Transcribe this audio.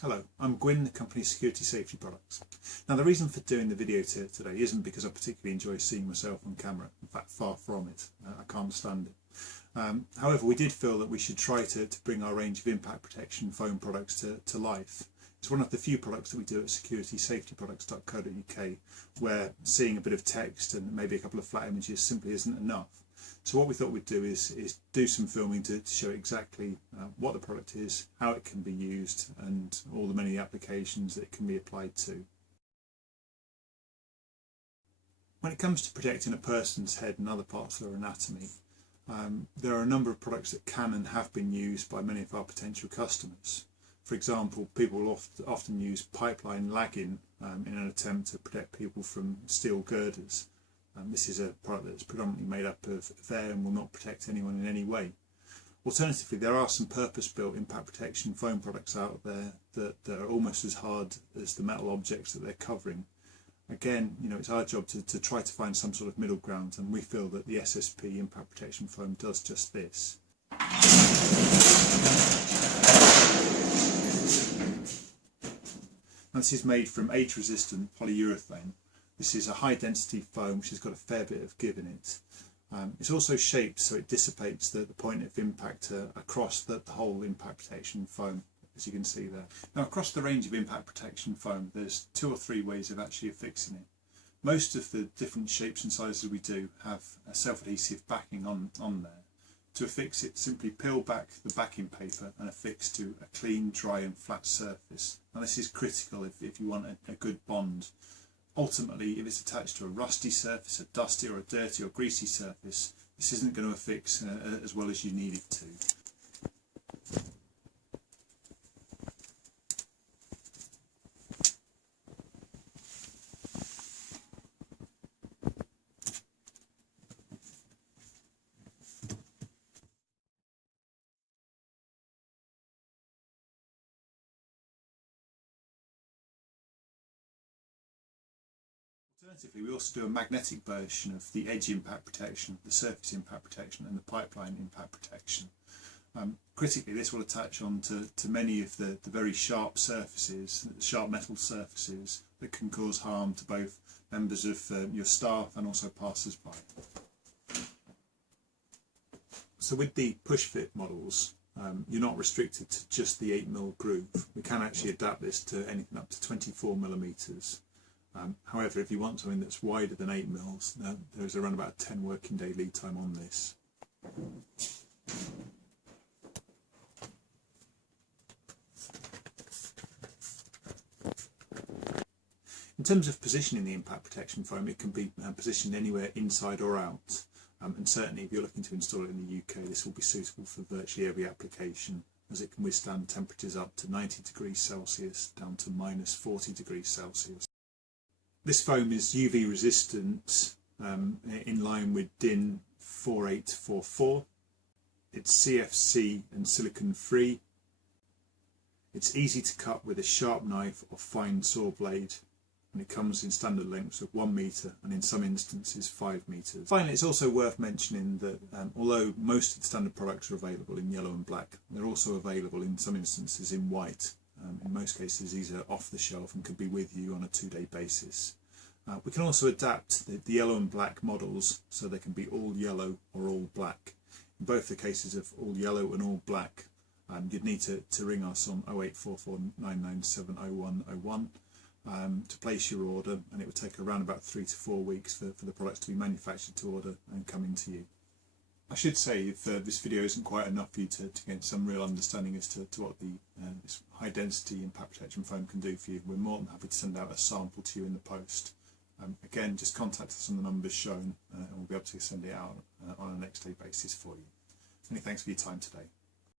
Hello, I'm Gwyn, the company's Security Safety Products. Now the reason for doing the video today isn't because I particularly enjoy seeing myself on camera. In fact, far from it. I can't stand it. However, we did feel that we should try to bring our range of impact protection foam products to life. It's one of the few products that we do at securitysafetyproducts.co.uk where seeing a bit of text and maybe a couple of flat images simply isn't enough. So what we thought we'd do is do some filming to show exactly what the product is, how it can be used, and all the many applications that it can be applied to. When it comes to protecting a person's head and other parts of their anatomy, there are a number of products that can and have been used by many of our potential customers. For example, people will often use pipeline lagging in an attempt to protect people from steel girders. This is a product that's predominantly made up of air and will not protect anyone in any way. Alternatively, there are some purpose-built impact protection foam products out there that are almost as hard as the metal objects that they're covering. Again, it's our job to try to find some sort of middle ground, and we feel that the SSP impact protection foam does just this. Now, this is made from age-resistant polyurethane. This is a high density foam which has got a fair bit of give in it. It's also shaped so it dissipates the point of impact across the whole impact protection foam, as you can see there. Now, across the range of impact protection foam, there's 2 or 3 ways of actually affixing it. Most of the different shapes and sizes we do have a self-adhesive backing on there. To affix it, simply peel back the backing paper and affix to a clean, dry and flat surface. Now, this is critical if you want a good bond. Ultimately, if it's attached to a rusty surface, a dusty or a dirty or greasy surface, this isn't going to affix as well as you need it to. Alternatively, we also do a magnetic version of the edge impact protection, the surface impact protection and the pipeline impact protection. Critically, this will attach on to many of the very sharp surfaces, sharp metal surfaces that can cause harm to both members of your staff and also passers-by. So with the push fit models, you're not restricted to just the 8mm groove. We can actually adapt this to anything up to 24mm. However, if you want something that's wider than 8mm, there's around about a 10 working day lead time on this. In terms of positioning the impact protection foam, it can be positioned anywhere inside or out. And certainly if you're looking to install it in the UK, this will be suitable for virtually every application, as it can withstand temperatures up to 90 degrees Celsius down to minus 40 degrees Celsius. This foam is UV resistant in line with DIN 4844. It's CFC and silicone free. It's easy to cut with a sharp knife or fine saw blade, and it comes in standard lengths of 1 metre and in some instances 5 metres. Finally, it's also worth mentioning that although most of the standard products are available in yellow and black, they're also available in some instances in white. In most cases, these are off the shelf and could be with you on a 2-day basis. We can also adapt the yellow and black models so they can be all yellow or all black. In both the cases of all yellow and all black, you'd need to ring us on 0844 997 0101 to place your order, and it would take around about 3 to 4 weeks for the products to be manufactured to order and come into you. I should say, if this video isn't quite enough for you to get some real understanding as to what this high density impact protection foam can do for you, we're more than happy to send out a sample to you in the post. Again, just contact us on the numbers shown and we'll be able to send it out on a next day basis for you. Many thanks for your time today.